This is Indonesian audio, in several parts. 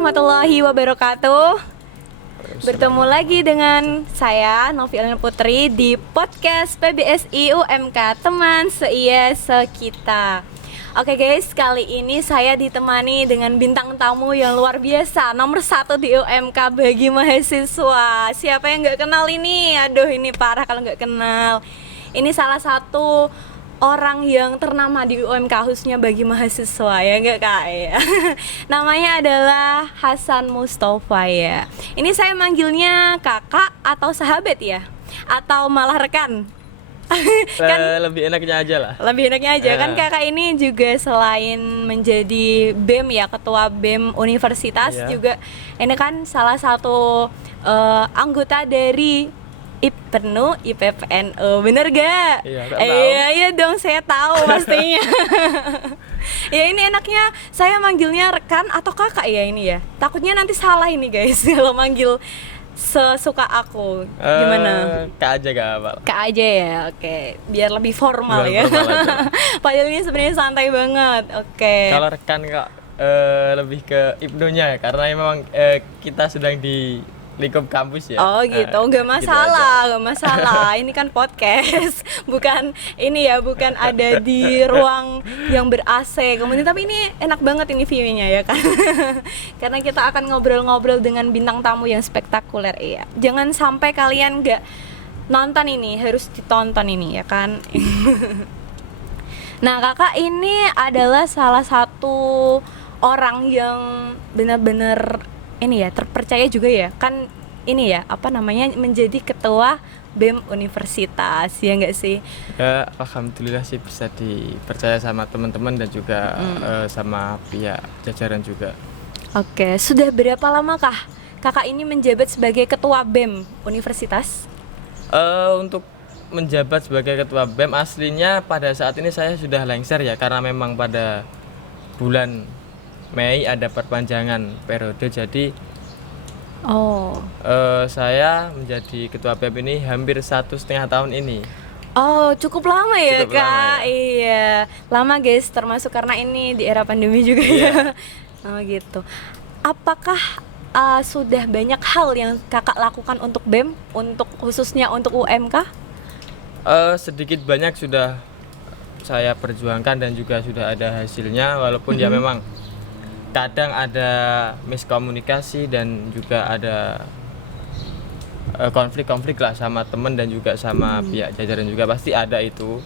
warahmatullahi wabarakatuh. Bertemu lagi dengan saya Novi Elena Putri di podcast PBSI UMK Teman Seia Sekita. Oke guys, kali ini saya ditemani dengan bintang tamu yang luar biasa, nomor 1 di UMK bagi mahasiswa. Siapa yang nggak kenal ini? Aduh, ini parah kalau nggak kenal. Ini salah satu orang yang ternama di UMK khususnya bagi mahasiswa, ya nggak Kak ya. Namanya adalah Hasan Mustafa ya. Ini saya manggilnya kakak atau sahabat ya? Atau malah rekan? Kan lebih enaknya aja lah. lebih enaknya aja kan kakak ini juga selain menjadi BEM ya, ketua BEM universitas juga ini kan salah satu anggota dari IPPNU, IPPNU, bener gak? Iya dong, saya tahu pastinya. Ya ini enaknya saya manggilnya rekan atau kakak ya ini ya. Takutnya nanti salah ini guys kalau manggil sesuka aku. Gimana? Kak aja gak apa. Kak aja ya, oke. Biar lebih formal ya. Padahal ini sebenarnya santai banget. Oke. Kalau rekan kak lebih ke Ibnunya karena memang kita sedang di lingkup kampus ya. Oh gitu, nggak masalah, nggak masalah. Ini kan podcast, bukan ini ya, bukan ada di ruang yang ber-AC. Kemudian tapi ini enak banget ini view-nya ya kan. Karena kita akan ngobrol-ngobrol dengan bintang tamu yang spektakuler ya. Jangan sampai kalian nggak nonton ini, harus ditonton ini ya kan. Nah kakak ini adalah salah satu orang yang benar-benar ini ya terpercaya juga ya kan, ini ya apa namanya menjadi ketua BEM universitas ya nggak sih? Ya alhamdulillah sih bisa dipercaya sama teman-teman dan juga sama pihak jajaran juga. Oke, sudah berapa lamakah kakak ini menjabat sebagai ketua BEM universitas? Untuk menjabat sebagai ketua BEM aslinya pada saat ini saya sudah lengser ya karena memang pada bulan Mei ada perpanjangan periode, jadi saya menjadi ketua BEM ini hampir 1,5 tahun ini. Oh cukup lama ya cukup Kak. lama, ya. Iya lama guys, termasuk karena ini di era pandemi juga ya. Oh gitu. Apakah sudah banyak hal yang kakak lakukan untuk BEM, untuk khususnya untuk UMK? Sedikit banyak sudah saya perjuangkan dan juga sudah ada hasilnya, walaupun ya memang kadang ada miskomunikasi dan juga ada konflik-konflik lah sama teman dan juga sama pihak jajaran juga pasti ada itu.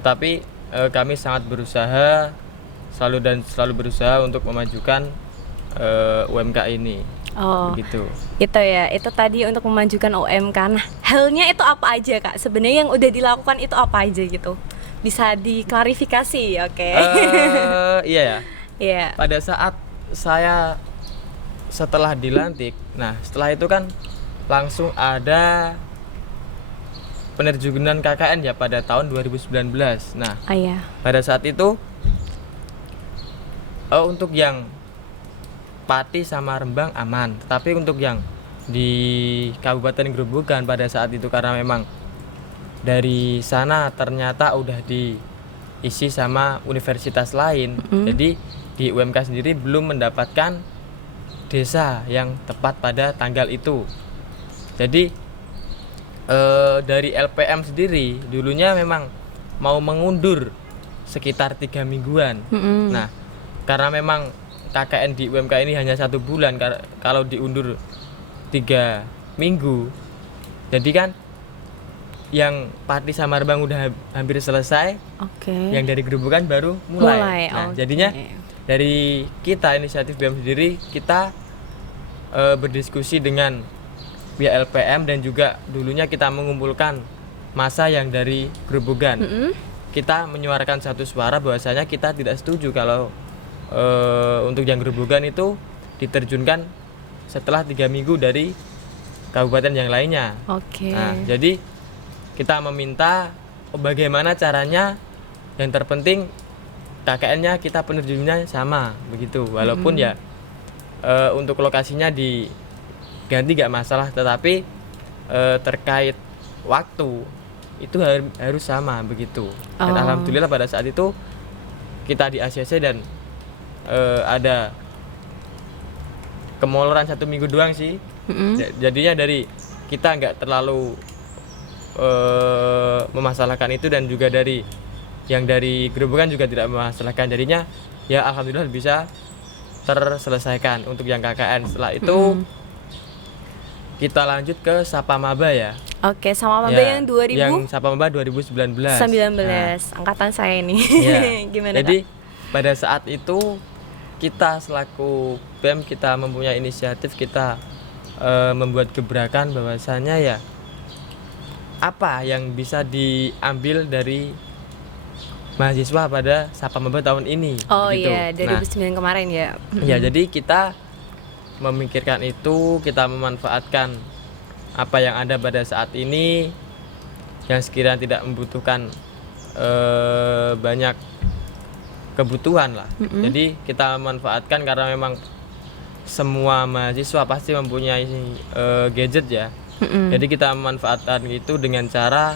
Tetapi kami sangat berusaha selalu berusaha untuk memajukan UMK ini. Begitu. Itu ya, itu tadi untuk memajukan UMK. Nah, halnya itu apa aja Kak? Sebenarnya yang udah dilakukan itu apa aja gitu? Bisa diklarifikasi, oke? Iya ya. Iya. Pada saat saya setelah dilantik, nah setelah itu kan langsung ada penerjunan KKN ya pada tahun 2019. Nah, pada saat itu untuk yang Pati sama Rembang aman, tetapi untuk yang di Kabupaten Grobogan pada saat itu karena memang dari sana ternyata udah diisi sama universitas lain, jadi di UMK sendiri belum mendapatkan desa yang tepat pada tanggal itu. Jadi dari LPM sendiri dulunya memang mau mengundur sekitar 3 mingguan. Nah karena memang KKN di UMK ini hanya 1 bulan, kalau diundur 3 minggu, jadi kan yang Pati sama Rembang udah hampir selesai, yang dari Grobogan baru mulai. Nah jadinya dari kita inisiatif BEM sendiri kita berdiskusi dengan pihak LPM dan juga dulunya kita mengumpulkan massa yang dari Grobogan. Kita menyuarakan satu suara bahwasanya kita tidak setuju kalau untuk yang Grobogan itu diterjunkan setelah 3 minggu dari kabupaten yang lainnya. Nah, jadi kita meminta bagaimana caranya, yang terpenting KKN-nya kita penerjunannya sama begitu. Walaupun ya untuk lokasinya diganti gak masalah, tetapi terkait waktu itu harus sama begitu. Dan alhamdulillah pada saat itu kita di ACC dan ada kemoloran 1 minggu doang sih. Jadinya dari kita nggak terlalu memasalahkan itu, dan juga dari yang dari gerobokan juga tidak memasalahkan, jadinya ya alhamdulillah bisa terselesaikan untuk yang KKN. Setelah itu kita lanjut ke Sapa Maba ya. Oke, sama Maba Ya, yang 2000 yang Sapa Maba 2019. 19 angkatan saya ini. Ya. Gimana Jadi Kak? pada saat itu kita selaku BEM kita mempunyai inisiatif, kita membuat gebrakan bahwasanya ya apa yang bisa diambil dari mahasiswa pada Sapa Maba tahun ini. Oh begitu. iya, 2009 kemarin ya. Ya, jadi kita memikirkan itu, kita memanfaatkan apa yang ada pada saat ini yang sekiranya tidak membutuhkan banyak kebutuhan lah. Jadi kita manfaatkan karena memang semua mahasiswa pasti mempunyai gadget ya. Jadi kita memanfaatkan itu dengan cara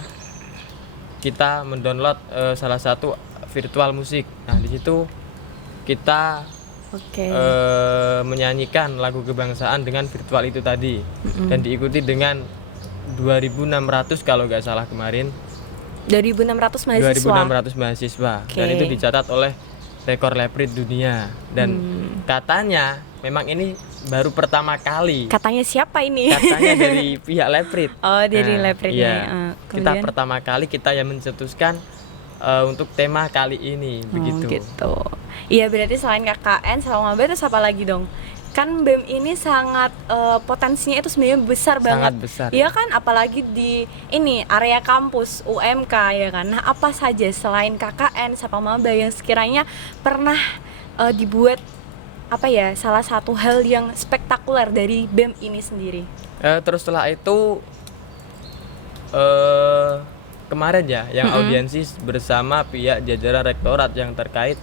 kita mendownload salah satu virtual musik. Nah, di situ kita Oke. menyanyikan lagu kebangsaan dengan virtual itu tadi, dan diikuti dengan 2.600 kalau nggak salah kemarin. 2.600 mahasiswa. 2.600 mahasiswa. Oke. Dan itu dicatat oleh rekor Leprit dunia. Dan katanya memang ini baru pertama kali. Katanya siapa ini? Katanya dari pihak Leprit. Oh, dari Leprit iya. nih. Kita Kemudian? pertama kali kita yang mencetuskan untuk tema kali ini begitu. Oh, gitu. Iya, berarti selain KKN sama Maba terus apa lagi dong? Kan BEM ini sangat potensinya itu sebenarnya besar banget. Sangat besar. Iya kan, apalagi di ini area kampus UMK ya kan. Nah, apa saja selain KKN sama Maba yang sekiranya pernah dibuat apa ya, salah satu hal yang spektakuler dari BEM ini sendiri? Terus setelah itu kemarin ya yang audiensi bersama pihak jajaran rektorat yang terkait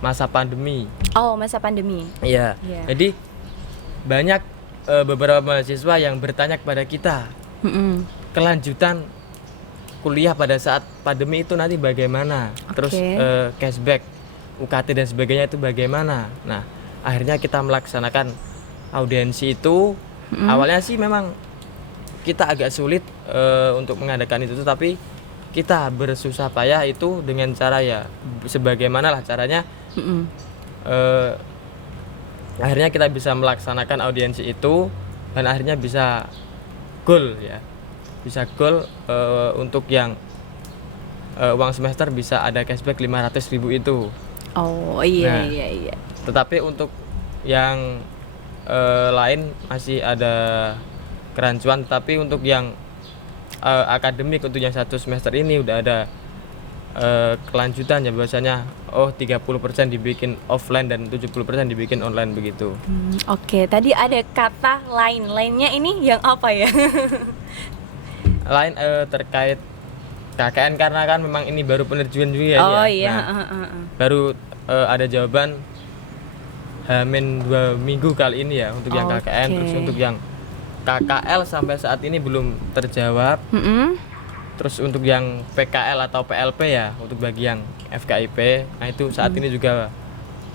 masa pandemi. Oh, masa pandemi. Iya. Iya. Jadi banyak beberapa mahasiswa yang bertanya kepada kita, kelanjutan kuliah pada saat pandemi itu nanti bagaimana? Terus cashback, UKT dan sebagainya itu bagaimana? Nah, akhirnya kita melaksanakan audiensi itu. Awalnya sih memang kita agak sulit untuk mengadakan itu, tapi kita bersusah payah itu dengan cara ya sebagaimana lah caranya. Akhirnya kita bisa melaksanakan audiensi itu, dan akhirnya bisa goal ya, bisa goal untuk yang uang semester bisa ada cashback 500.000 itu. Oh iya, Nah, iya. Tetapi untuk yang lain masih ada kerancuan, tapi untuk yang akademik untuk yang 1 semester ini udah ada kelanjutan ya, biasanya 30% dibikin offline dan 70% dibikin online begitu. Oke, tadi ada kata lainnya ini yang apa ya? Lain terkait KKN karena kan memang ini baru penerjuan juga ya. Oh iya, Nah, baru ada jawaban H-2 minggu kali ini ya untuk yang KKN. Terus untuk yang KKL sampai saat ini belum terjawab. Terus untuk yang PKL atau PLP ya, untuk bagi yang FKIP, nah itu saat ini juga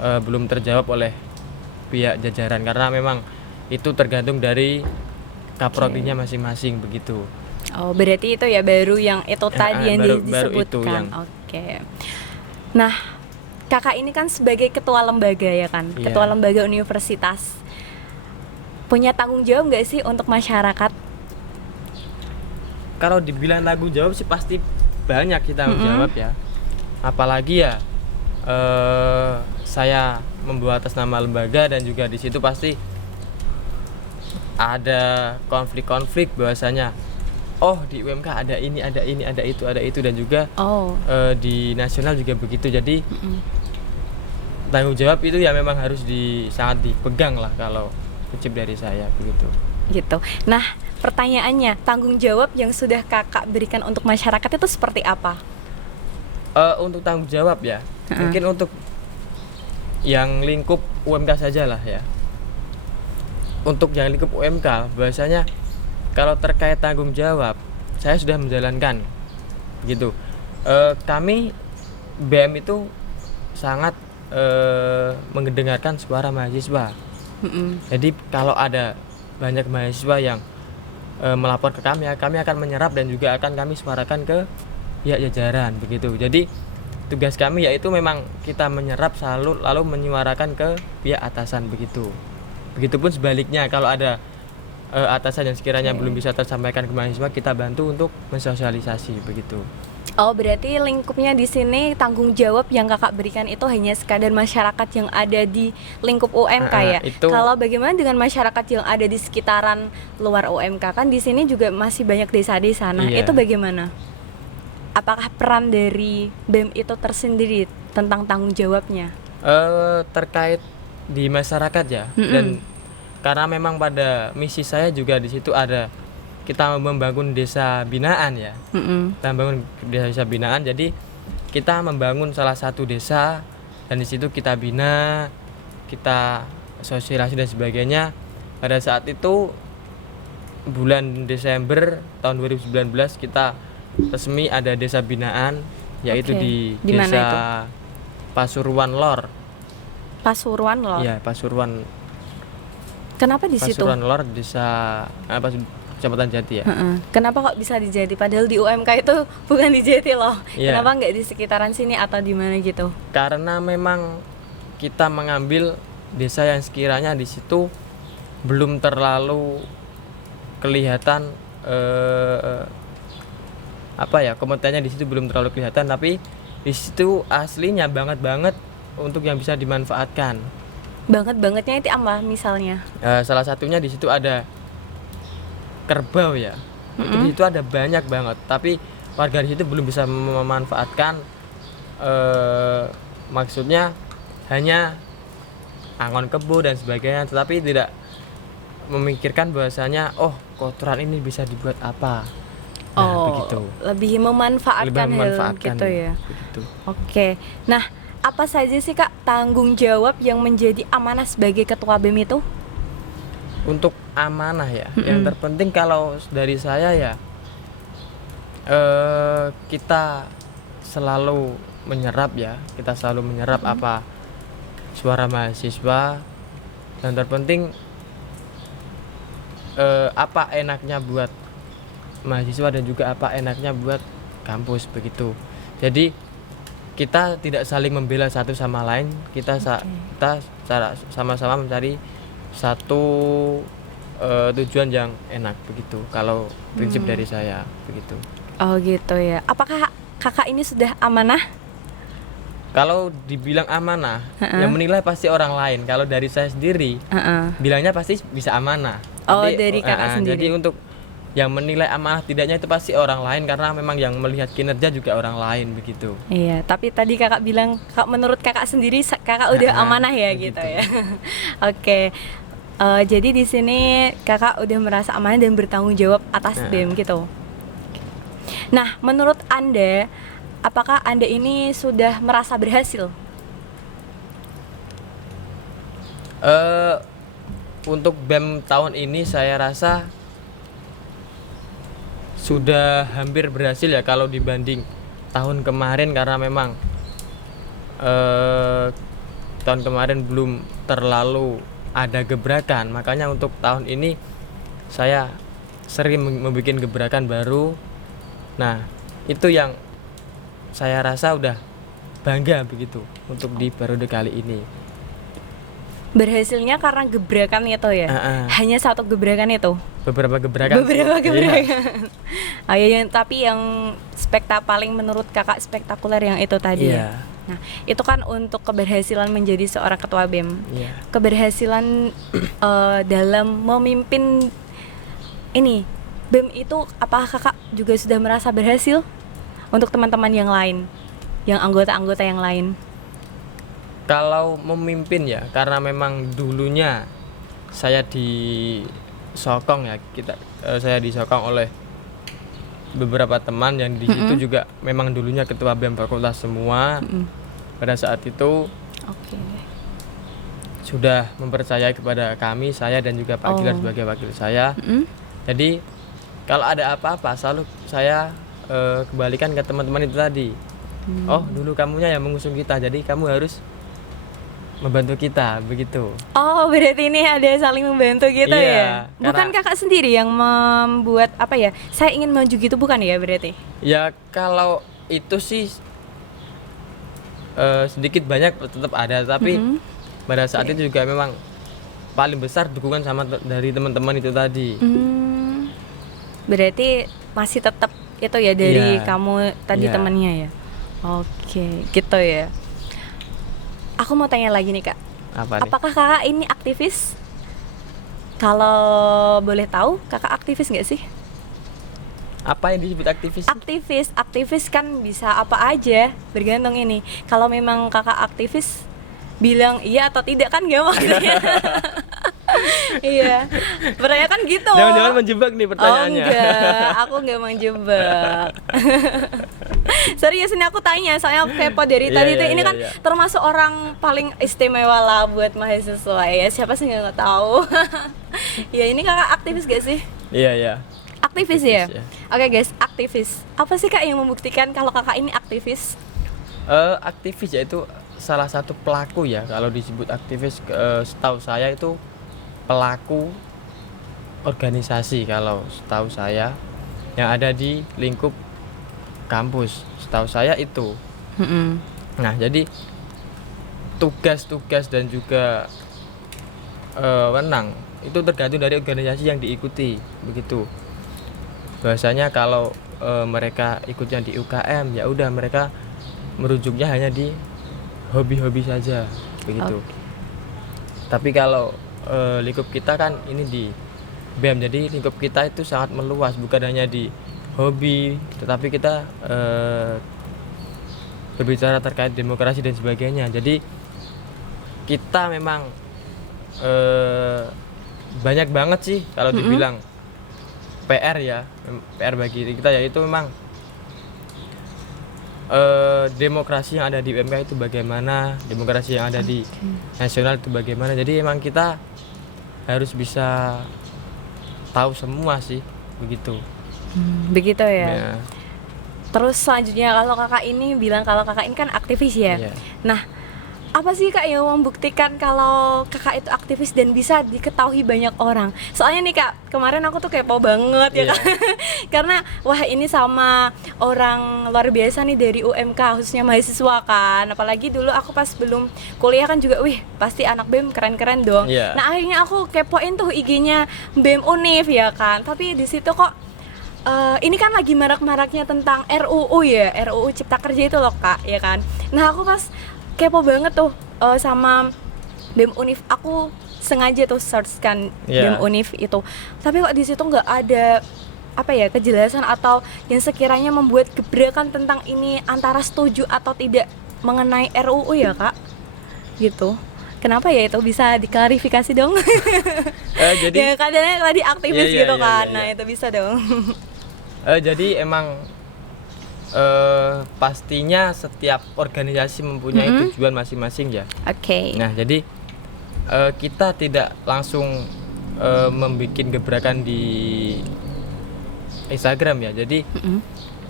belum terjawab oleh pihak jajaran karena memang itu tergantung dari kaprodinya masing-masing begitu. Oh, berarti itu ya baru yang itu tadi yang baru disebutkan. itu yang... Oke. Nah, Kakak ini kan sebagai ketua lembaga ya kan, Iya. ketua lembaga universitas. Punya tanggung jawab nggak sih untuk masyarakat? Kalau dibilang tanggung jawab sih pasti banyak sih tanggung jawab ya. Apalagi ya saya membawa atas nama lembaga, dan juga di situ pasti ada konflik-konflik bahwasanya di UMK ada ini, ada itu, dan juga di nasional juga begitu. Jadi tanggung jawab itu ya memang harus sangat dipegang lah kalau prinsip dari saya begitu. Gitu. Nah, pertanyaannya, tanggung jawab yang sudah Kakak berikan untuk masyarakat itu seperti apa? Untuk tanggung jawab ya, mungkin untuk yang lingkup UMK saja lah ya. Untuk yang lingkup UMK, bahwasanya kalau terkait tanggung jawab, saya sudah menjalankan gitu. Kami BEM itu sangat mendengarkan suara mahasiswa. Jadi kalau ada banyak mahasiswa yang melapor ke kami, kami akan menyerap dan juga akan kami suarakan ke pihak jajaran begitu. Jadi tugas kami yaitu memang kita menyerap selalu lalu menyuarakan ke pihak atasan begitu. Begitupun sebaliknya kalau ada atasan yang sekiranya belum bisa tersampaikan ke mahasiswa, kita bantu untuk mensosialisasi begitu. Oh, berarti lingkupnya di sini tanggung jawab yang kakak berikan itu hanya sekadar masyarakat yang ada di lingkup UMK ya. Kalau bagaimana dengan masyarakat yang ada di sekitaran luar UMK, kan di sini juga masih banyak desa-desa. Nah, itu bagaimana? Apakah peran dari BEM itu tersendiri tentang tanggung jawabnya? Terkait di masyarakat ya, dan karena memang pada misi saya juga di situ ada kita membangun desa binaan ya. Kita membangun desa binaan, jadi kita membangun salah satu desa dan di situ kita bina, kita sosialisasi dan sebagainya. Pada saat itu bulan Desember tahun 2019 kita resmi ada desa binaan, yaitu di desa itu? Pasuruan Lor. Pasuruan Lor. Iya, Pasuruan. Kenapa di situ? Pasuruan Lor, desa Kecamatan Jati ya. Kenapa kok bisa di Jati? Padahal di UMK itu bukan di Jati loh. Kenapa nggak di sekitaran sini atau di mana gitu? Karena memang kita mengambil desa yang sekiranya di situ belum terlalu kelihatan komentarnya di situ belum terlalu kelihatan, tapi di situ aslinya banget untuk yang bisa dimanfaatkan. Bangetnya itu apa misalnya? Salah satunya di situ ada kerbau ya. Di situ ada banyak banget, tapi warga di situ belum bisa memanfaatkan. Maksudnya hanya angon kebo dan sebagainya, tetapi tidak memikirkan bahwasanya kotoran ini bisa dibuat apa. Begitu. Lebih memanfaatkan hal gitu ya. Begitu. Oke. Nah, apa saja sih Kak tanggung jawab yang menjadi amanah sebagai ketua BEM itu? Untuk amanah ya, yang terpenting kalau dari saya ya, kita selalu menyerap apa suara mahasiswa, dan terpenting apa enaknya buat mahasiswa dan juga apa enaknya buat kampus begitu. Jadi kita tidak saling membela satu sama lain, kita sama-sama mencari satu tujuan yang enak begitu. Kalau prinsip dari saya begitu. Oh gitu ya. Apakah kakak ini sudah amanah? Kalau dibilang amanah, yang menilai pasti orang lain. Kalau dari saya sendiri, bilangnya pasti bisa amanah. Dari kakak sendiri. Jadi untuk yang menilai amanah tidaknya itu pasti orang lain, karena memang yang melihat kinerja juga orang lain begitu. Iya, tapi tadi kakak bilang menurut kakak sendiri kakak udah amanah ya begitu. Gitu ya. Oke. Jadi di sini kakak udah merasa amanah dan bertanggung jawab atas BEM gitu. Nah, menurut Anda, apakah Anda ini sudah merasa berhasil? Untuk BEM tahun ini saya rasa sudah hampir berhasil ya kalau dibanding tahun kemarin, karena memang tahun kemarin belum terlalu ada gebrakan. Makanya untuk tahun ini saya sering membuat gebrakan baru. Nah, itu yang saya rasa udah bangga begitu untuk di periode kali ini. Berhasilnya karena gebrakan itu ya? Hanya satu gebrakan itu? Beberapa gebrakan. Iya. Tapi yang paling menurut kakak spektakuler yang itu tadi ya? Nah, itu kan untuk keberhasilan menjadi seorang ketua BEM. Keberhasilan dalam memimpin ini BEM itu, apakah kakak juga sudah merasa berhasil untuk teman-teman yang lain, yang anggota-anggota yang lain? Kalau memimpin ya, karena memang dulunya saya disokong ya, saya disokong oleh beberapa teman yang di situ juga memang dulunya ketua BEM fakultas semua. Pada saat itu sudah mempercayai kepada kami, saya dan juga Pak Gilar sebagai wakil saya. Jadi kalau ada apa-apa selalu saya kembalikan ke teman-teman itu tadi. Dulu kamunya yang mengusung kita, jadi kamu harus membantu kita begitu. Oh, berarti ini ada saling membantu gitu Iya, ya? Bukan karena- kakak sendiri yang membuat apa ya? Saya ingin maju gitu bukan ya berarti? Ya kalau itu sih sedikit banyak tetap ada, tapi pada saat itu juga memang paling besar dukungan dari teman-teman itu tadi. Berarti masih tetap itu ya dari Iya. kamu tadi Iya. temannya ya? Oke, gitu ya. Aku mau tanya lagi nih kak, Apa nih? apakah kakak ini aktivis? Kalau boleh tahu, kakak aktivis nggak sih? Apa yang disebut aktivis? Aktivis kan bisa apa aja, bergantung ini. Kalau memang kakak aktivis, bilang iya atau tidak kan gak maksudnya. Iya, pertanyaan kan gitu. Jangan-jangan menjebak nih pertanyaannya. Oh enggak, aku nggak menjebak. Serius ini aku tanya, soalnya aku kepo dari Iya, tadi iya, tuh. Ini iya, kan iya. termasuk orang paling istimewa lah buat mahasiswa ya. Siapa sih nggak tahu? Ya ini kakak aktivis gak sih? Iya, iya. Aktivis ya? Aktivis, ya. Oke guys, aktivis. Apa sih kak yang membuktikan kalau kakak ini aktivis? Aktivis yaitu salah satu pelaku ya. Kalau disebut aktivis, setahu saya itu pelaku organisasi kalau setahu saya yang ada di lingkup kampus. Setahu saya itu. Nah, jadi tugas-tugas dan juga wewenang itu tergantung dari organisasi yang diikuti begitu. Bahwasanya kalau mereka ikutnya di UKM, ya udah mereka merujuknya hanya di hobi-hobi saja begitu. Tapi kalau lingkup kita kan ini di BEM, jadi lingkup kita itu sangat meluas, bukan hanya di hobi, tetapi kita berbicara terkait demokrasi dan sebagainya. Jadi kita memang banyak banget sih kalau dibilang PR ya, PR bagi kita yaitu memang demokrasi yang ada di UMK itu bagaimana, demokrasi yang ada di nasional itu bagaimana. Jadi emang kita harus bisa tahu semua sih begitu. Begitu ya. Ya, Terus selanjutnya kalau kakak ini bilang kalau kakak ini kan aktivis ya. iya. Nah, apa sih kak yang membuktikan kalau kakak itu aktivis dan bisa diketahui banyak orang? Soalnya nih kak, kemarin aku tuh kepo banget ya Iya. kak. Karena wah ini sama orang luar biasa nih dari UMK khususnya mahasiswa kan. Apalagi dulu aku pas belum kuliah kan juga, wih pasti anak BEM keren-keren dong. Iya. Nah akhirnya aku kepoin tuh IG-nya BEM Univ ya kan. Tapi di situ kok ini kan lagi marak-maraknya tentang RUU ya, RUU Cipta Kerja itu loh kak, ya kan. Nah aku pas kepo banget tuh sama BEM Univ, aku sengaja tuh search kan Iya. BEM Univ itu, tapi kok di situ nggak ada apa ya kejelasan atau yang sekiranya membuat gebrakan tentang ini antara setuju atau tidak mengenai RUU ya kak, gitu. Kenapa ya itu bisa diklarifikasi dong? Jadi Ya kadang tadi aktivis Iya, iya, gitu iya, kan, iya, nah iya. itu bisa dong. jadi emang pastinya setiap organisasi mempunyai tujuan masing-masing ya. Oke. Nah, jadi kita tidak langsung membuat gebrakan di Instagram ya. Jadi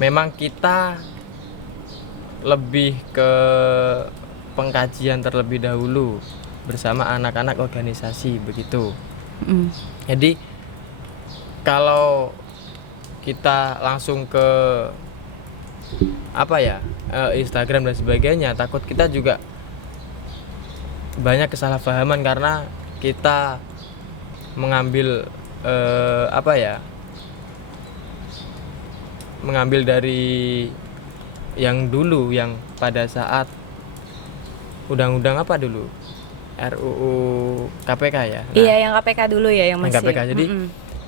memang kita lebih ke pengkajian terlebih dahulu bersama anak-anak organisasi begitu. Jadi kalau kita langsung ke apa ya Instagram dan sebagainya, takut kita juga banyak kesalahpahaman karena kita mengambil apa ya mengambil dari yang dulu, yang pada saat undang-undang apa dulu RUU KPK ya. Nah, Iya yang KPK dulu ya yang yang masih. KPK. Jadi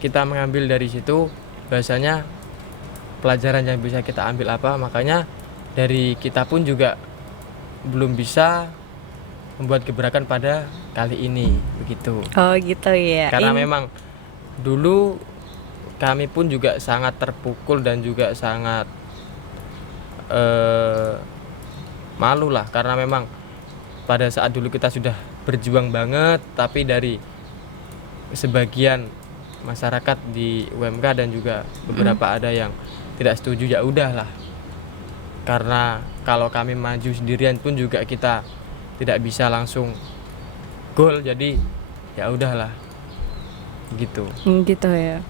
kita mengambil dari situ bahasanya pelajaran yang bisa kita ambil apa, makanya dari kita pun juga belum bisa membuat gebrakan pada kali ini begitu. Oh gitu ya. Karena memang dulu kami pun juga sangat terpukul dan juga sangat malu lah, karena memang pada saat dulu kita sudah berjuang banget, tapi dari sebagian masyarakat di UMK dan juga beberapa ada yang tidak setuju, ya udahlah. Karena kalau kami maju sendirian pun juga kita tidak bisa langsung goal, jadi ya udahlah gitu. Gitu ya.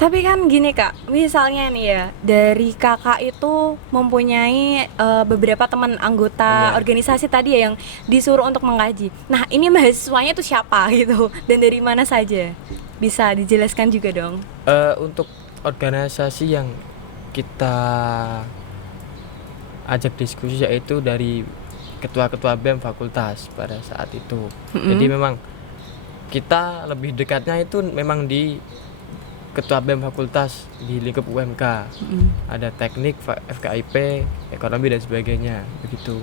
Tapi kan gini Kak, misalnya nih ya, dari Kakak itu mempunyai beberapa teman anggota Bener. organisasi tadi ya yang disuruh untuk mengkaji. Nah, ini mahasiswanya itu siapa gitu dan dari mana saja? Bisa dijelaskan juga dong. Untuk organisasi yang kita ajak diskusi yaitu dari ketua-ketua BEM fakultas pada saat itu. Jadi memang kita lebih dekatnya itu memang di ketua BEM fakultas di lingkup UMK. Ada teknik, FKIP, ekonomi dan sebagainya begitu.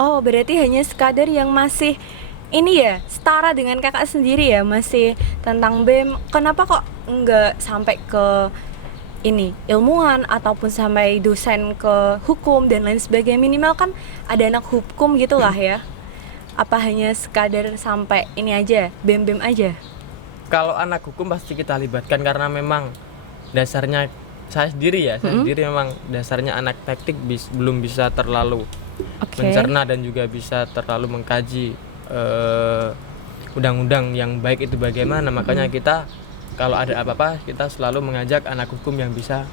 Oh, berarti hanya sekadar yang masih ini ya, setara dengan Kakak sendiri ya, masih tentang BEM. Kenapa kok enggak sampai ke ini ilmuwan ataupun sampai dosen ke hukum dan lain sebagainya? Minimal kan ada anak hukum gitulah ya. Apa hanya sekadar sampai ini aja, BEM aja? Kalau anak hukum pasti kita libatkan karena memang dasarnya saya sendiri memang dasarnya anak teknik belum bisa terlalu mencerna dan juga bisa terlalu mengkaji undang-undang yang baik itu bagaimana. Makanya kita kalau ada apa-apa kita selalu mengajak anak hukum yang bisa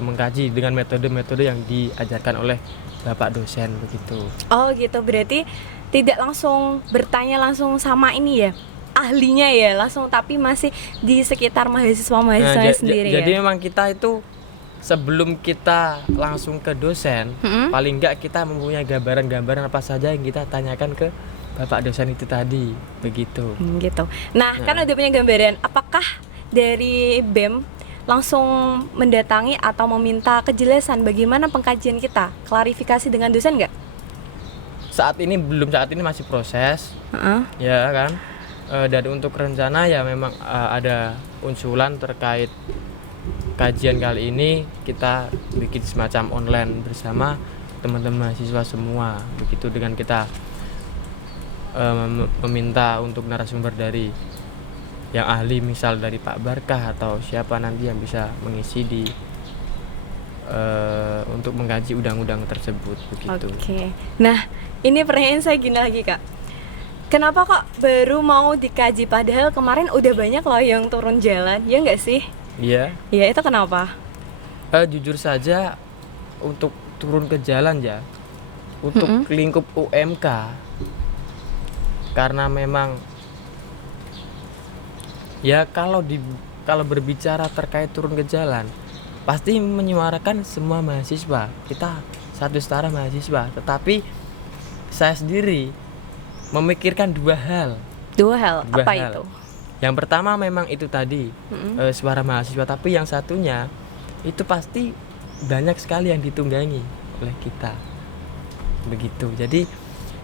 mengkaji dengan metode-metode yang diajarkan oleh bapak dosen begitu. Oh gitu, berarti tidak langsung bertanya langsung sama ini ya, ahlinya ya langsung, tapi masih di sekitar mahasiswa sendiri jadi ya? memang kita itu sebelum kita langsung ke dosen, paling enggak kita mempunyai gambaran-gambaran apa saja yang kita tanyakan ke bapak dosen itu tadi begitu. Gitu. Nah, kan udah punya gambaran, apakah dari BEM langsung mendatangi atau meminta kejelasan bagaimana pengkajian kita, klarifikasi dengan dosen nggak? Saat ini belum, saat ini masih proses, ya kan. Dan untuk rencana ya memang ada usulan terkait kajian kali ini kita bikin semacam online bersama teman-teman mahasiswa semua begitu, dengan kita meminta untuk narasumber dari yang ahli, misal dari Pak Barkah atau siapa nanti yang bisa mengisi di untuk mengkaji undang-undang tersebut begitu. Oke. Nah, ini pertanyaan saya gini lagi Kak, kenapa kok baru mau dikaji padahal kemarin udah banyak loh yang turun jalan, ya nggak sih? Iya. Ya itu kenapa? Jujur saja untuk turun ke jalan ya, untuk lingkup UMK, karena memang ya kalau berbicara terkait turun ke jalan pasti menyuarakan semua mahasiswa, kita satu setara mahasiswa, tetapi saya sendiri memikirkan dua hal. Apa itu? Yang pertama memang itu tadi suara mahasiswa, tapi yang satunya itu pasti banyak sekali yang ditunggangi oleh kita begitu. Jadi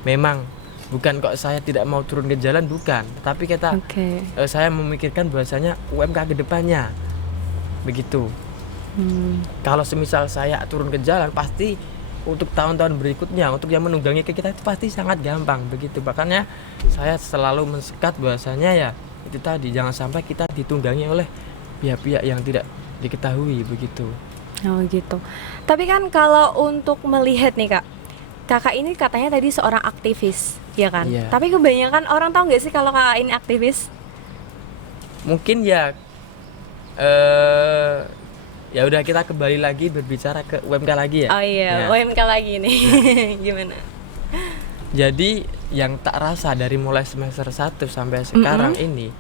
memang bukan kok saya tidak mau turun ke jalan, bukan, tapi saya memikirkan bahwasanya UMK ke depannya begitu. Kalau semisal saya turun ke jalan, pasti untuk tahun-tahun berikutnya untuk yang menunggangi ke kita itu pasti sangat gampang begitu. Makanya saya selalu mensekat bahwasanya ya itu tadi, jangan sampai kita ditunggangi oleh pihak-pihak yang tidak diketahui begitu. Oh gitu. Tapi kan kalau untuk melihat nih Kak, Kakak ini katanya tadi seorang aktivis, ya kan? Iya. Tapi kebanyakan orang tahu nggak sih kalau Kakak ini aktivis? Mungkin ya ya udah, kita kembali lagi berbicara ke UMK lagi ya. Oh iya, ya. UMK lagi nih. Gimana? Jadi yang tak rasa dari mulai semester 1 sampai sekarang ini,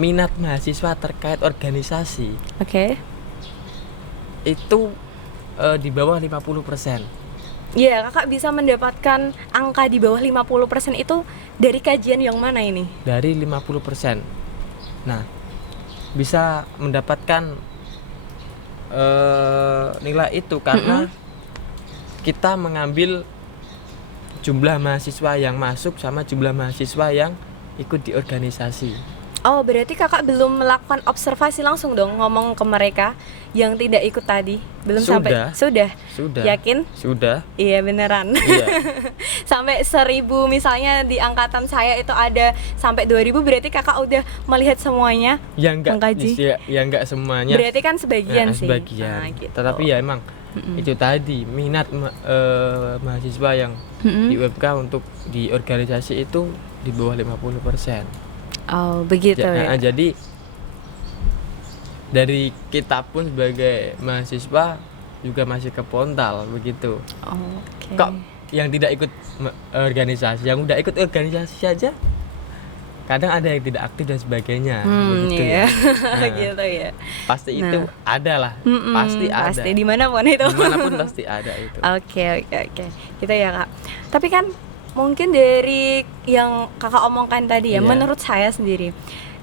minat mahasiswa terkait organisasi itu di bawah 50%. Iya, Kakak bisa mendapatkan angka di bawah 50% itu dari kajian yang mana ini? Dari 50%. Nah, bisa mendapatkan nilai itu karena kita mengambil jumlah mahasiswa yang masuk sama jumlah mahasiswa yang ikut di organisasi. Oh, berarti Kakak belum melakukan observasi langsung dong, ngomong ke mereka yang tidak ikut tadi? Belum sampai? Sudah. Yakin? Sudah. Iya, beneran. Iya. Sampai 1000 misalnya di angkatan saya itu ada sampai 2000, berarti Kakak udah melihat semuanya? Ya enggak, mengkaji? Ya enggak semuanya. Berarti kan sebagian sih. Sebagian. Gitu. Tetapi ya emang itu tadi, minat mahasiswa yang di UMK untuk di organisasi itu di bawah 50%. Oh, begitu ya. Jadi dari kita pun sebagai mahasiswa juga masih kepontal begitu. Oh, oke. Kok yang tidak ikut organisasi, yang udah ikut organisasi saja kadang ada yang tidak aktif dan sebagainya begitu iya. ya. Gitu ya. Pasti itu ada lah. Pasti ada. Pasti dimanapun itu. Dimanapun pasti ada itu. Oke. Gitu ya, Kak. Tapi kan mungkin dari yang Kakak omongkan tadi ya, Iya. menurut saya sendiri,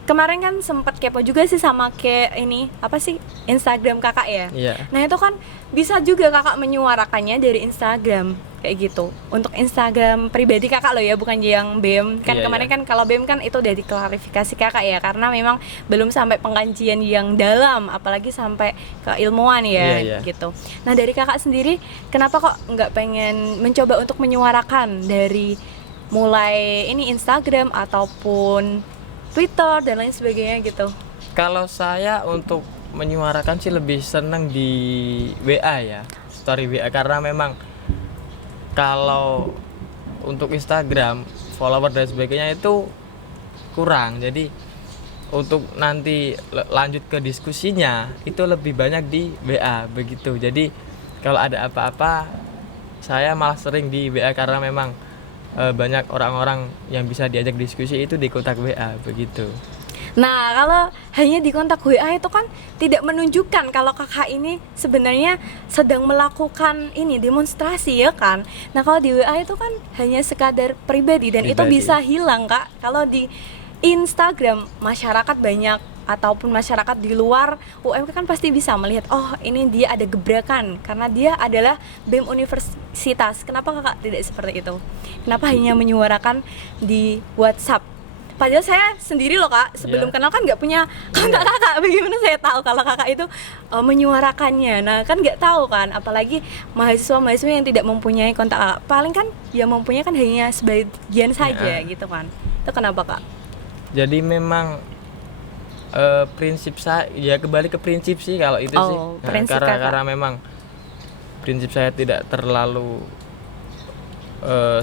kemarin kan sempat kepo juga sih sama kayak ini, apa sih, Instagram Kakak ya. Iya. Nah itu kan bisa juga Kakak menyuarakannya dari Instagram kayak gitu. Untuk Instagram pribadi Kakak loh ya, bukan yang BEM. Kan Iya, kemarin iya. kan kalau BEM kan itu udah diklarifikasi Kakak ya, karena memang belum sampai pengkajian yang dalam, apalagi sampai ke ilmuwan ya, Iya, iya. gitu. Nah dari Kakak sendiri, kenapa kok nggak pengen mencoba untuk menyuarakan dari mulai ini Instagram ataupun Twitter dan lain sebagainya gitu? Kalau saya untuk menyuarakan sih lebih seneng di WA ya, story WA, karena memang kalau untuk Instagram follower dan sebagainya itu kurang. Jadi untuk nanti lanjut ke diskusinya itu lebih banyak di WA begitu. Jadi kalau ada apa-apa saya malah sering di WA karena memang banyak orang-orang yang bisa diajak diskusi itu di kontak WA begitu. Nah, kalau hanya di kontak WA itu kan tidak menunjukkan kalau Kakak ini sebenarnya sedang melakukan ini demonstrasi ya kan. Nah, kalau di WA itu kan hanya sekadar pribadi dan itu Pribadi. bisa hilang, Kak. Kalau di Instagram masyarakat banyak ataupun masyarakat di luar UMK kan pasti bisa melihat, oh ini dia ada gebrakan karena dia adalah BEM universitas. Kenapa Kakak tidak seperti itu? Kenapa hanya menyuarakan di WhatsApp? Padahal saya sendiri loh Kak, sebelum kenal kan nggak punya kontak Kakak. Bagaimana saya tahu kalau Kakak itu menyuarakannya? Nah kan nggak tahu kan, apalagi mahasiswa-mahasiswa yang tidak mempunyai kontak Kakak. Paling kan yang mempunyai kan hanya sebagian saja gitu kan. Itu kenapa Kak? Jadi memang prinsip saya ya kembali ke prinsip sih kalau itu sih. Prinsip Karena memang prinsip saya tidak terlalu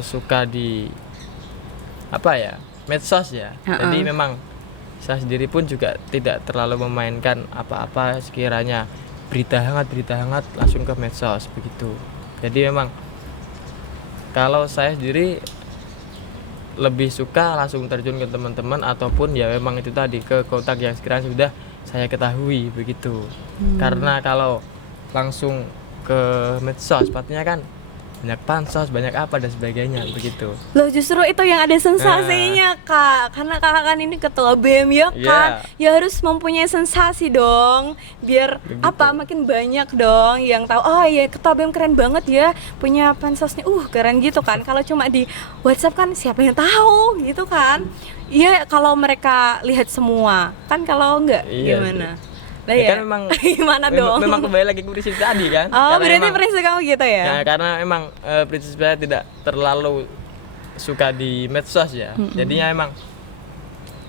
suka di apa ya, medsos ya. Jadi memang saya sendiri pun juga tidak terlalu memainkan apa-apa sekiranya berita hangat langsung ke medsos begitu. Jadi memang kalau saya sendiri lebih suka langsung terjun ke teman-teman ataupun ya memang itu tadi ke kontak yang sekiranya sudah saya ketahui begitu. Karena kalau langsung ke medsos pastinya kan banyak pansos, banyak apa dan sebagainya begitu. Loh justru itu yang ada sensasinya Kak, karena Kakak kan ini ketua BEM ya kan, ya harus mempunyai sensasi dong, biar begitu. apa makin banyak dong yang tahu, oh ya ketua BEM keren banget ya, punya pansosnya, keren gitu kan. Kalau cuma di WhatsApp kan siapa yang tahu gitu kan. Iya kalau mereka lihat semua, kan kalau enggak gimana? Lah Ya ya, kan memang gimana dong? memang kembali lagi ke prinsip tadi kan. Oh Karena berarti memang- prinsip kamu gitu ya? Ya karena memang prinsip saya tidak terlalu suka di medsos ya. Jadinya emang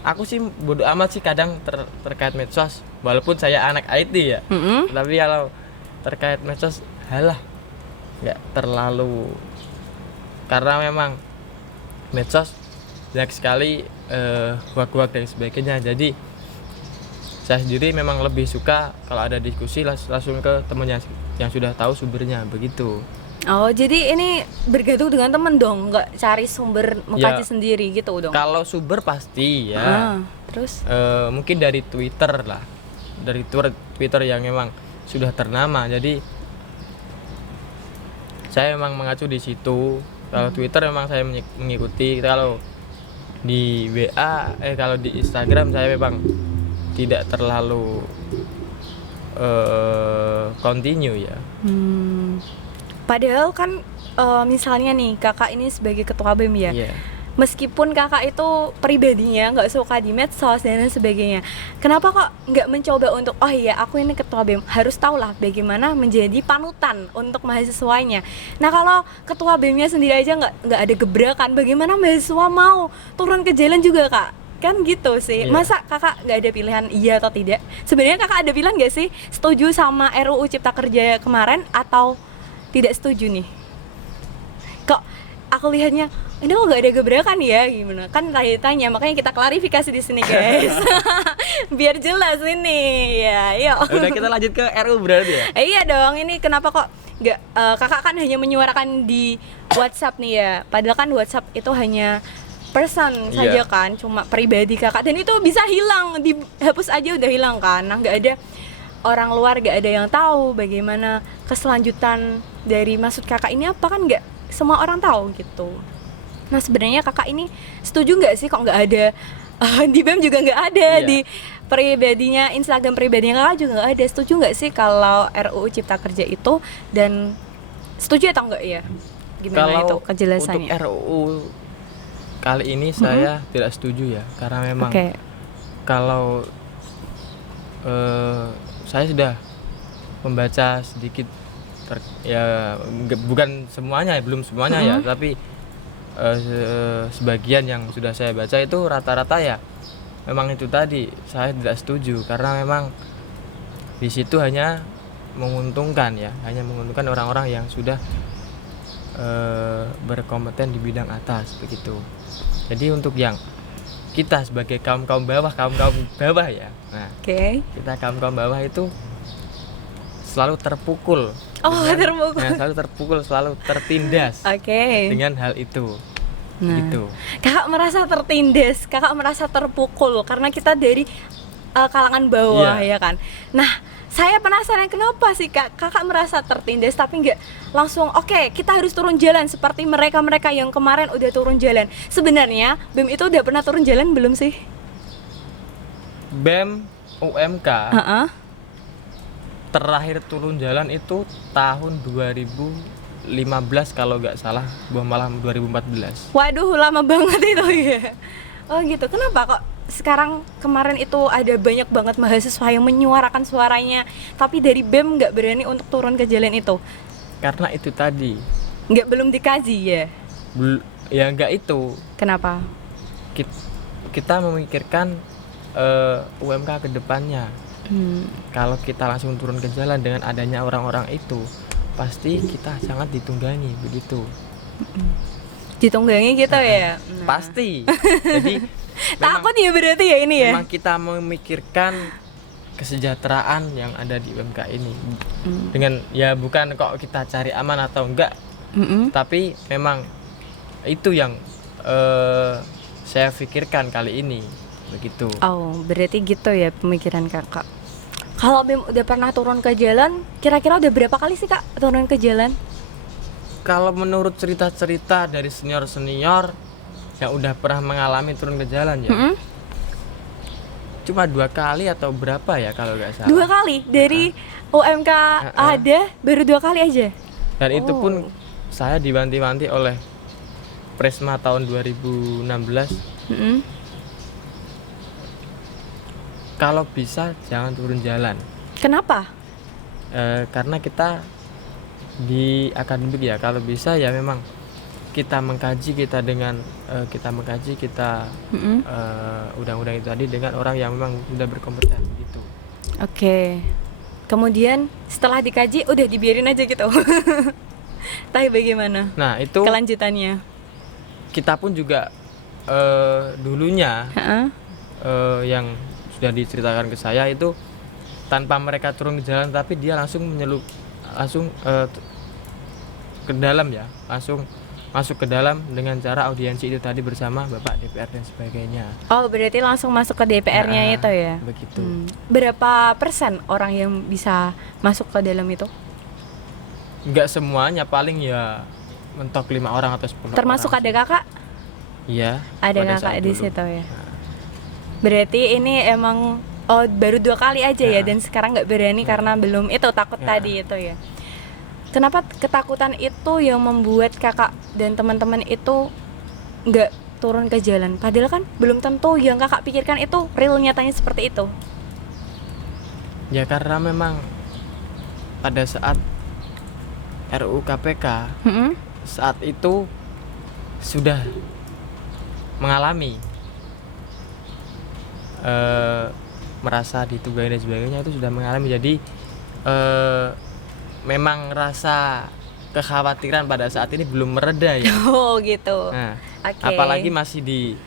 aku sih bodo amat sih kadang terkait medsos, walaupun saya anak IT ya. Tapi kalau terkait medsos halah nggak terlalu, karena memang medsos banyak sekali hoak-hoak dan sebagainya. Jadi saya sendiri memang lebih suka kalau ada diskusi langsung ke teman yang sudah tahu sumbernya begitu. Oh jadi ini bergantung dengan teman dong, nggak cari sumber mengkaji sendiri gitu dong? Kalau sumber pasti ya. Terus? Mungkin dari Twitter lah, dari Twitter yang memang sudah ternama. Jadi saya memang mengacu di situ. Kalau Twitter memang saya mengikuti. Kalau di WA, kalau di Instagram saya memang tidak terlalu continue ya. Padahal kan misalnya nih Kakak ini sebagai ketua BEM ya, Iya. meskipun Kakak itu pribadinya nggak suka di medsos dan lain sebagainya, kenapa kok nggak mencoba untuk oh iya aku ini ketua BEM harus tahu lah bagaimana menjadi panutan untuk mahasiswanya. Nah kalau ketua BEM-nya sendiri aja nggak ada gebrakan, bagaimana mahasiswa mau turun ke jalan juga Kak? Kan gitu sih. Iya. Masa Kakak nggak ada pilihan iya atau tidak? Sebenarnya Kakak ada pilihan nggak sih setuju sama RUU Cipta Kerja kemarin atau tidak setuju nih? Kok aku aku lihatnya ini kok gak ada gebrakan ya gimana kan tanya makanya kita klarifikasi di sini guys biar jelas ini ya yuk. Udah kita lanjut ke RU berarti ya. Iya dong, ini kenapa kok nggak kakak kan hanya menyuarakan di WhatsApp nih ya, padahal kan WhatsApp itu hanya person saja kan, cuma pribadi kakak dan itu bisa hilang, dihapus aja udah hilang kan. Nah nggak ada orang luar, nggak ada yang tahu bagaimana keselanjutan dari maksud kakak ini apa kan, nggak semua orang tahu gitu. Nah sebenarnya kakak ini setuju nggak sih kok nggak ada di BEM juga nggak ada, di pribadinya Instagram pribadinya kakak juga nggak ada. Setuju nggak sih kalau RUU Cipta Kerja itu, dan setuju atau enggak ya? Gimana kalau itu kejelasannya? Untuk RUU kali ini saya tidak setuju ya, karena memang kalau saya sudah membaca sedikit bukan semuanya, belum semuanya ya, tapi sebagian yang sudah saya baca itu rata-rata ya memang itu tadi saya tidak setuju, karena memang di situ hanya menguntungkan ya, hanya menguntungkan orang-orang yang sudah berkompeten di bidang atas begitu. Jadi untuk yang kita sebagai kaum bawah ya, nah kita kaum bawah itu selalu terpukul. Selalu terpukul, selalu tertindas dengan hal itu. Nah, gitu. Kakak merasa tertindas, kakak merasa terpukul karena kita dari kalangan bawah ya kan. Nah, saya penasaran kenapa sih kakak merasa tertindas tapi nggak langsung oke, kita harus turun jalan seperti mereka yang kemarin udah turun jalan. Sebenarnya BEM itu udah pernah turun jalan belum sih? BEM UMK terakhir turun jalan itu tahun 2015 kalau nggak salah, malah 2014. Waduh, lama banget itu ya. Oh gitu, kenapa kok sekarang kemarin itu ada banyak banget mahasiswa yang menyuarakan suaranya, tapi dari BEM nggak berani untuk turun ke jalan itu? Karena itu tadi. Belum dikaji ya? Ya nggak itu. Kenapa? Kita memikirkan UMK ke depannya. Kalau kita langsung turun ke jalan dengan adanya orang-orang itu, pasti kita sangat ditunggangi begitu. Ditunggangi gitu ya? Nah. Pasti. Jadi takut ya berarti ya ini ya? Memang kita memikirkan kesejahteraan yang ada di UMK ini. Dengan ya bukan kok kita cari aman atau enggak, tapi memang itu yang saya pikirkan kali ini begitu. Oh, berarti gitu ya pemikiran kakak. Kalau BEM udah pernah turun ke jalan, kira-kira udah berapa kali sih kak turun ke jalan? Kalau menurut cerita-cerita dari senior-senior yang udah pernah mengalami turun ke jalan ya, cuma 2 kali atau berapa ya kalau nggak salah. 2 kali dari UMK ada baru 2 kali aja. Dan itu pun saya diwanti-wanti oleh Presma tahun 2016. Kalau bisa jangan turun jalan. Kenapa? Karena kita di akademik ya, kalau bisa ya memang kita mengkaji undang-undang itu tadi dengan orang yang memang sudah berkompeten gitu. Oke. Kemudian setelah dikaji udah dibiarin aja gitu. Tapi bagaimana? Nah, itu kelanjutannya. Kita pun juga dulunya yang sudah diceritakan ke saya itu tanpa mereka turun ke jalan, tapi dia langsung ke dalam ya, langsung masuk ke dalam dengan cara audiensi itu tadi bersama Bapak DPR dan sebagainya. Oh, berarti langsung masuk ke DPR-nya itu ya? Begitu. Berapa persen orang yang bisa masuk ke dalam itu? Enggak semuanya, paling ya mentok 5 orang atau 10 termasuk orang. Ada kakak? Iya. Ada kakak di situ ya? Berarti ini emang baru 2 kali aja ya, dan sekarang nggak berani karena belum itu takut tadi itu ya. Kenapa ketakutan itu yang membuat kakak dan teman-teman itu nggak turun ke jalan? Padahal kan belum tentu yang kakak pikirkan itu real nyatanya seperti itu. Ya karena memang pada saat RUU KPK saat itu sudah mengalami merasa ditunggangi dan sebagainya, itu sudah mengalami. Jadi memang rasa kekhawatiran pada saat ini belum mereda ya. Oh gitu. Nah, Oke. apalagi masih di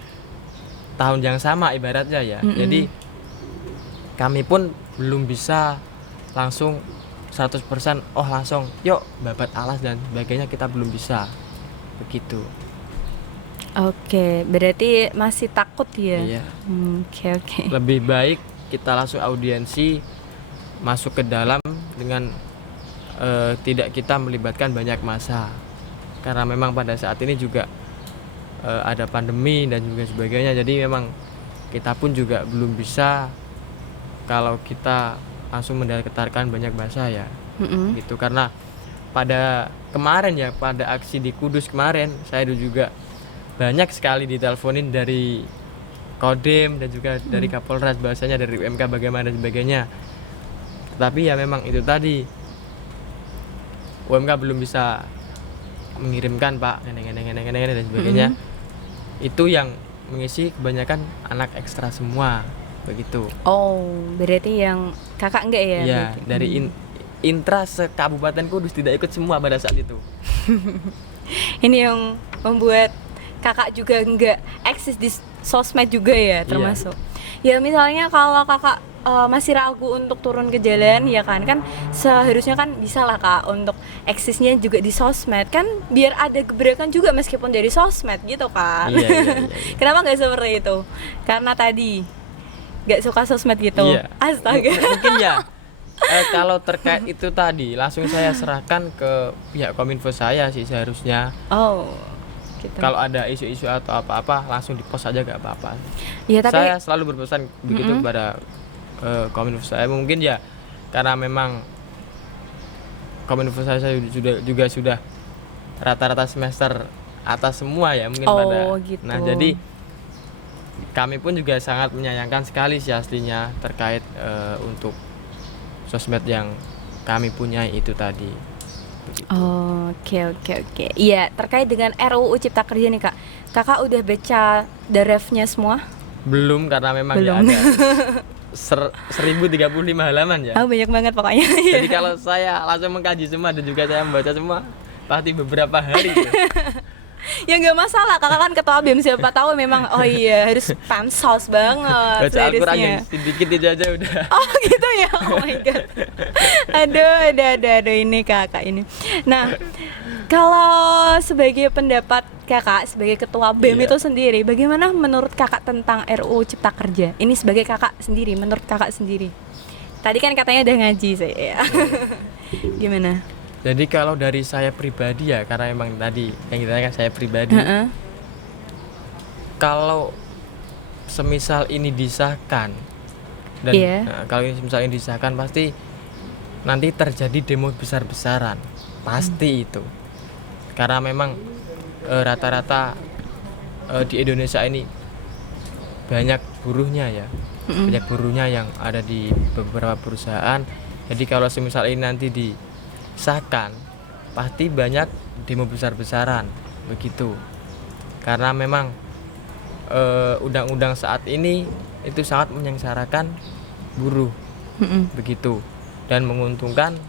tahun yang sama ibaratnya ya. Jadi kami pun belum bisa langsung 100% langsung yuk babat alas dan sebagainya, kita belum bisa begitu. Oke, berarti masih takut ya? Iya. Oke. Lebih baik kita langsung audiensi masuk ke dalam dengan tidak kita melibatkan banyak massa, karena memang pada saat ini juga ada pandemi dan juga sebagainya. Jadi memang kita pun juga belum bisa kalau kita langsung mendaftarkan banyak massa ya. Gitu, karena pada kemarin ya, pada aksi di Kudus kemarin, saya juga banyak sekali diteleponin dari Kodim dan juga dari Kapolres, bahasanya dari UMK bagaimana dan sebagainya. Tapi ya memang itu tadi, UMK belum bisa mengirimkan Pak dan sebagainya. Itu yang mengisi kebanyakan anak ekstra semua begitu. Oh, berarti yang kakak enggak ya? Iya, berarti? dari intra se-Kabupaten Kudus tidak ikut semua pada saat itu. Ini yang membuat kakak juga enggak eksis di sosmed juga ya, termasuk. Ya misalnya kalau kakak masih ragu untuk turun ke jalan ya kan seharusnya kan bisa lah Kak untuk eksisnya juga di sosmed kan, biar ada gebrakan juga meskipun dari sosmed gitu kan. Iya. Kenapa nggak seperti itu? Karena tadi nggak suka sosmed gitu. Iya. Astaga. Mungkin ya kalau terkait itu tadi langsung saya serahkan ke pihak Kominfo saya sih seharusnya. Oh gitu. Kalau ada isu-isu atau apa-apa langsung dipost aja gak apa-apa. Ya, tapi Saya selalu berpesan begitu kepada Kominfo saya. Mungkin ya karena memang Kominfo saya sudah rata-rata semester atas semua ya mungkin gitu. Nah jadi kami pun juga sangat menyayangkan sekali sih aslinya terkait untuk sosmed yang kami punya itu tadi. Oke. Iya, terkait dengan RUU Cipta Kerja nih Kak. Kakak udah baca draft-nya semua? Belum, karena memang ya ada 1035 halaman ya. Banyak banget pokoknya. Jadi kalau saya langsung mengkaji semua dan juga saya membaca semua pasti beberapa hari tuh. Ya nggak masalah, kakak kan ketua BEM, siapa tahu memang harus pansos banget Baca Al-Quran yang seriusnya. sedikit itu aja udah. Oh gitu ya, oh my god. Aduh ini kakak ini. Nah, kalau sebagai pendapat kakak sebagai ketua BEM itu sendiri, bagaimana menurut kakak tentang RUU Cipta Kerja? Ini sebagai kakak sendiri, menurut kakak sendiri. Tadi kan katanya udah ngaji saya. Gimana? Jadi kalau dari saya pribadi ya, karena memang tadi yang kita kan saya pribadi, kalau semisal ini disahkan dan kalau semisal ini disahkan pasti nanti terjadi demo besar-besaran, pasti itu. Karena memang rata-rata di Indonesia ini banyak buruhnya ya, banyak buruhnya yang ada di beberapa perusahaan. Jadi kalau semisal ini nanti disahkan pasti banyak demo besar-besaran begitu, karena memang undang-undang saat ini itu sangat menyengsarakan buruh begitu dan menguntungkan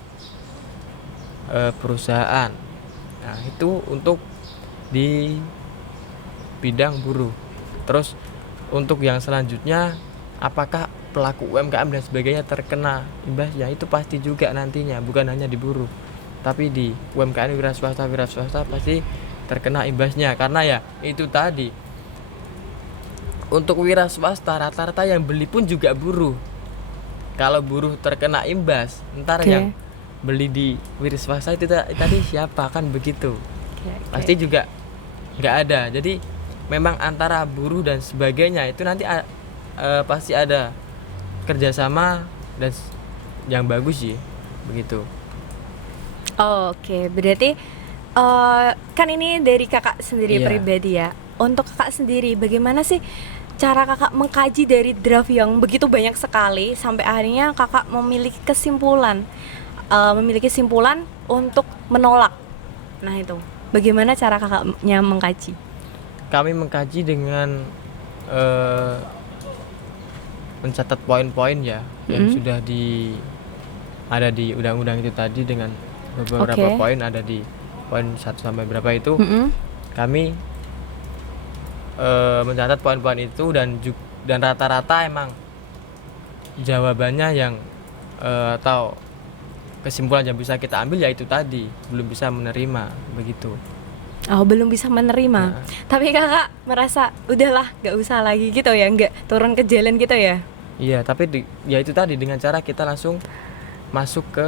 perusahaan. Nah itu untuk di bidang buruh. Terus untuk yang selanjutnya, apakah pelaku UMKM dan sebagainya terkena imbasnya? Itu pasti juga nantinya, bukan hanya di buruh, tapi di UMKM wira swasta pasti terkena imbasnya. Karena ya itu tadi, untuk wira swasta rata-rata yang beli pun juga buruh. Kalau buruh terkena imbas, ntar yang beli di wira swasta itu tadi siapa, kan begitu. Pasti juga nggak ada. Jadi memang antara buruh dan sebagainya itu nanti pasti ada kerjasama dan yang bagus sih begitu. Oke, berarti kan ini dari kakak sendiri pribadi ya. Untuk kakak sendiri, bagaimana sih cara kakak mengkaji dari draft yang begitu banyak sekali sampai akhirnya kakak memiliki kesimpulan untuk menolak? Nah itu, bagaimana cara kakaknya mengkaji? Kami mengkaji dengan mencatat poin-poin ya yang sudah ada di undang-undang itu tadi, dengan beberapa poin ada di poin 1 sampai berapa itu Mm-mm. kami mencatat poin-poin itu dan rata-rata emang jawabannya yang atau kesimpulan yang bisa kita ambil yaitu tadi belum bisa menerima begitu. Oh, belum bisa menerima. Nah. Tapi kakak merasa udahlah, gak usah lagi gitu ya, nggak turun ke jalan gitu ya? Iya, tapi ya itu tadi dengan cara kita langsung masuk ke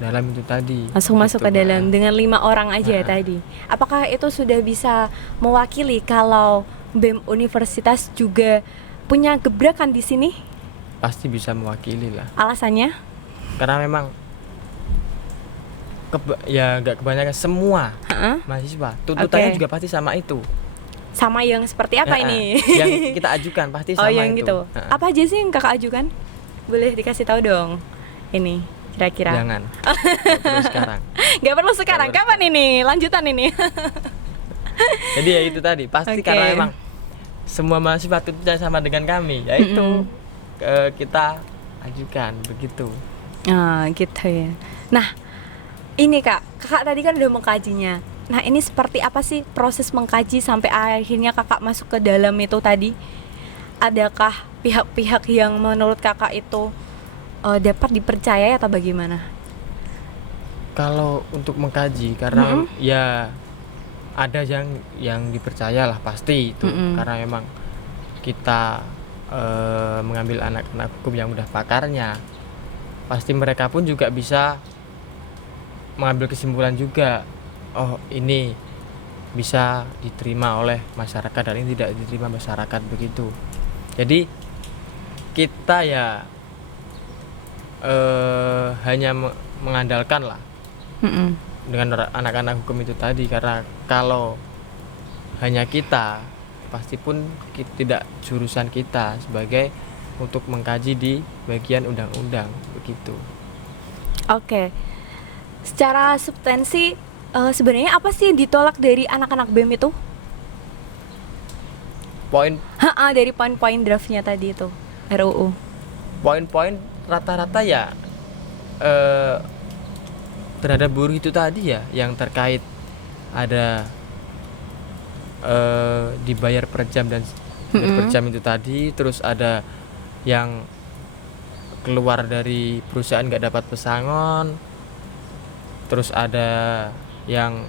dalam itu tadi. Langsung masuk ke Gitu, dalam Mbak. dengan 5 orang aja Nah. tadi. Apakah itu sudah bisa mewakili kalau BEM Universitas juga punya gebrakan di sini? Pasti bisa mewakili lah. Alasannya? Karena memang ya nggak kebanyakan semua Heeh. mahasiswa tuntutannya Oke. juga pasti sama itu. Sama yang seperti apa ini? Yang kita ajukan pasti Oh, sama yang itu. gitu. Heeh. Apa aja sih yang kakak ajukan? Boleh dikasih tahu dong. Ini kira-kira. Jangan. Nggak perlu sekarang. Gak perlu sekarang. Nggak Kapan ini? Lanjutan ini. Jadi ya itu tadi pasti Oke. karena memang semua mahasiswa tuntutannya sama dengan kami, yaitu kita ajukan begitu. Ah, gitu ya. Nah, ini kakak tadi kan udah mengkajinya. Nah, ini seperti apa sih proses mengkaji sampai akhirnya kakak masuk ke dalam itu tadi? Adakah pihak-pihak yang menurut kakak itu dapat dipercaya atau bagaimana? Kalau untuk mengkaji karena ya ada yang dipercaya lah pasti itu karena memang kita mengambil anak-anak hukum yang udah pakarnya, pasti mereka pun juga bisa mengambil kesimpulan juga, oh ini bisa diterima oleh masyarakat dan ini tidak diterima masyarakat begitu. Jadi kita ya hanya mengandalkan lah dengan anak-anak hukum itu tadi, karena kalau hanya kita pasti pun tidak jurusan kita sebagai untuk mengkaji di bagian undang-undang begitu. Oke. Secara substansi sebenarnya apa sih yang ditolak dari anak-anak BEM itu? Dari poin-poin draftnya tadi itu RUU. Poin-poin rata-rata ya terhadap buruh itu tadi ya, yang terkait ada dibayar per jam dan per jam itu tadi, terus ada yang keluar dari perusahaan nggak dapat pesangon, terus ada yang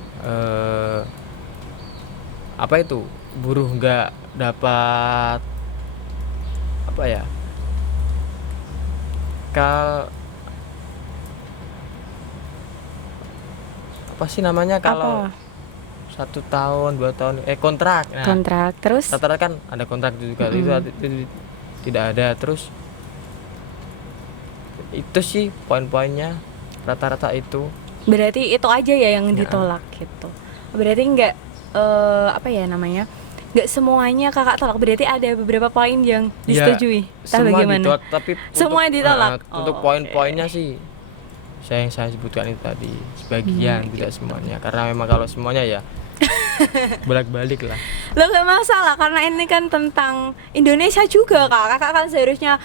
apa itu buruh nggak dapat apa ya apa sih namanya kalau Apa? 1 tahun 2 tahun kontrak. Nah, Kontrak terus? rata-rata kan ada kontrak itu juga, itu tidak ada. Terus itu sih poin-poinnya rata-rata itu. Berarti itu aja ya yang ditolak gitu. Berarti nggak apa ya namanya? Nggak semuanya kakak tolak. Berarti ada beberapa poin yang disetujui. Entah Semua bagaimana? ditolak, tapi Semua ditolak? untuk Oh, poin-poinnya sih yang saya sebutkan itu tadi sebagian, tidak semuanya, karena memang kalau semuanya ya bolak-balik lah. Lo nggak masalah karena ini kan tentang Indonesia juga kakak kan seharusnya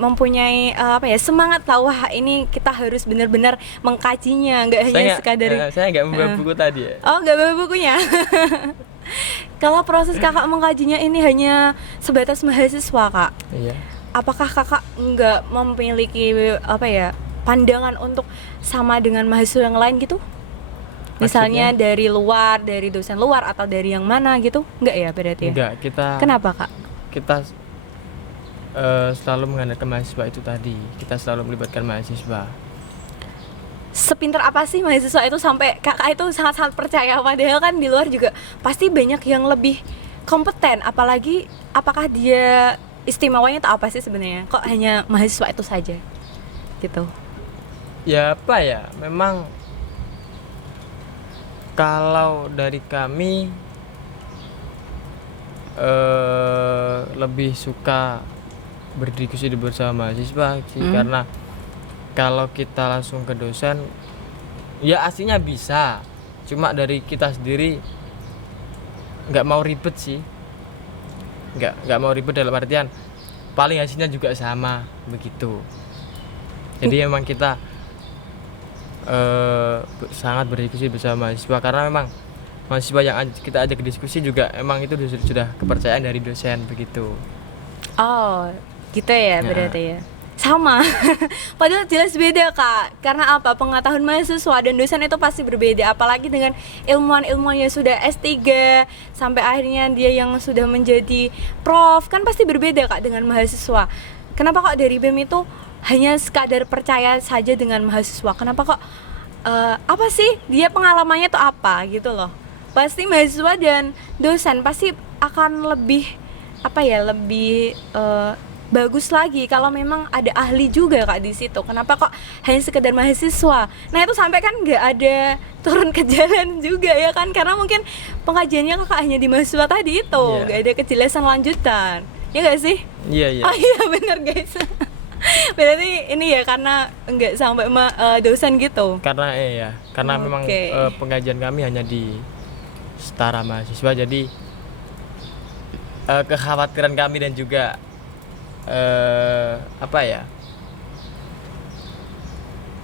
mempunyai apa ya semangat lah, wah ini kita harus benar-benar mengkajinya, nggak hanya sekadar saya nggak membawa buku tadi ya. oh nggak bawa bukunya. Kalau proses kakak mengkajinya ini hanya sebatas mahasiswa kak, Iya. apakah kakak nggak memiliki apa ya pandangan untuk sama dengan mahasiswa yang lain gitu? Misalnya dari luar, dari dosen luar atau dari yang mana gitu? Enggak ya berarti ya? Enggak, Kenapa kak? kita selalu mengandalkan mahasiswa itu tadi. Kita selalu melibatkan mahasiswa. Sepintar apa sih mahasiswa itu sampai kakak itu sangat-sangat percaya? Padahal kan di luar juga pasti banyak yang lebih kompeten. Apalagi apakah dia istimewanya itu apa sih sebenarnya? Kok hanya mahasiswa itu saja gitu? Ya apa ya, memang kalau dari kami lebih suka berdiskusi bersama mahasiswa sih, karena kalau kita langsung ke dosen ya aslinya bisa, cuma dari kita sendiri nggak mau ribet sih, nggak mau ribet dalam artian paling hasilnya juga sama begitu. Jadi emang kita sangat berdiskusi bersama mahasiswa, karena memang mahasiswa yang kita ajak diskusi juga emang itu sudah kepercayaan dari dosen begitu. Oh, gitu ya Ya. berarti ya. Sama. Padahal jelas beda, Kak. Karena apa? Pengetahuan mahasiswa dan dosen itu pasti berbeda, apalagi dengan ilmuwan-ilmuwan yang sudah S3 sampai akhirnya dia yang sudah menjadi prof, kan pasti berbeda, Kak, dengan mahasiswa. Kenapa kok dari BEM itu hanya sekadar percaya saja dengan mahasiswa? Kenapa kok apa sih dia pengalamannya tuh apa gitu loh? Pasti mahasiswa dan dosen pasti akan lebih apa ya, lebih bagus lagi kalau memang ada ahli juga, Kak, di situ. Kenapa kok hanya sekedar mahasiswa? Nah itu sampai kan nggak ada turun ke jalan juga ya kan, karena mungkin pengajiannya Kakak hanya di mahasiswa tadi itu, Iya. nggak ada kejelasan lanjutan, ya nggak sih? Iya. Oh iya benar guys. Berarti ini ya karena nggak sampai dosen gitu. Karena memang Oke. pengajian kami hanya di setara mahasiswa, jadi kekhawatiran kami dan juga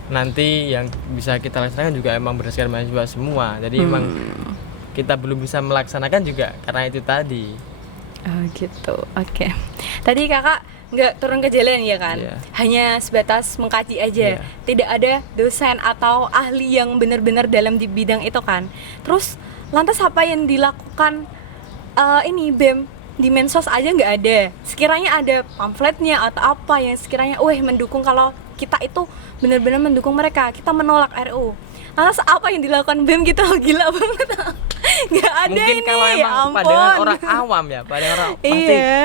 nanti yang bisa kita laksanakan juga emang berdasarkan mahasiswa semua. Jadi emang kita belum bisa melaksanakan juga karena itu tadi. Oh gitu, oke. Tadi Kakak nggak turun ke jalan ya kan? Iya. Hanya sebatas mengkaji aja. Iya. Tidak ada dosen atau ahli yang benar-benar dalam di bidang itu kan. Terus lantas apa yang dilakukan ini BEM di Mensos aja nggak ada. Sekiranya ada pamfletnya atau apa yang sekiranya mendukung kalau kita itu benar-benar mendukung mereka, kita menolak RUU. Lantas apa yang dilakukan BEM gitu? Gila banget. Nggak ada Mungkin ini, kalau ya emang ampun. pandangan orang awam ya, pandangan orang pasti Iya.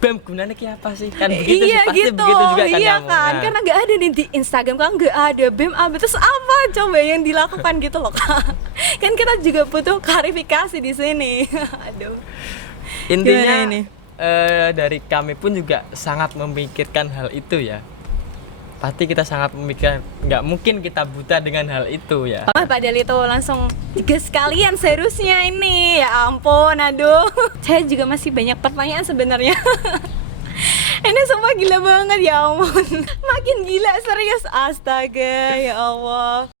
BEM gunanya kayak apa sih? Kan begitu Iya sih, pasti gitu, begitu juga kan iya kamu. kan, Nah, karena nggak ada nih di Instagram kan, nggak ada BEM apa, terus apa coba yang dilakukan gitu loh Kak. Kan kita juga butuh klarifikasi di sini. Aduh. intinya Gimana ini? Dari kami pun juga sangat memikirkan hal itu ya. Pasti kita sangat memikirkan, nggak mungkin kita buta dengan hal itu ya. Padahal itu langsung digas sekalian seharusnya ini. Ya ampun, aduh. Saya juga masih banyak pertanyaan sebenarnya. Ini semua gila banget ya ampun. Makin gila serius, astaga ya Allah.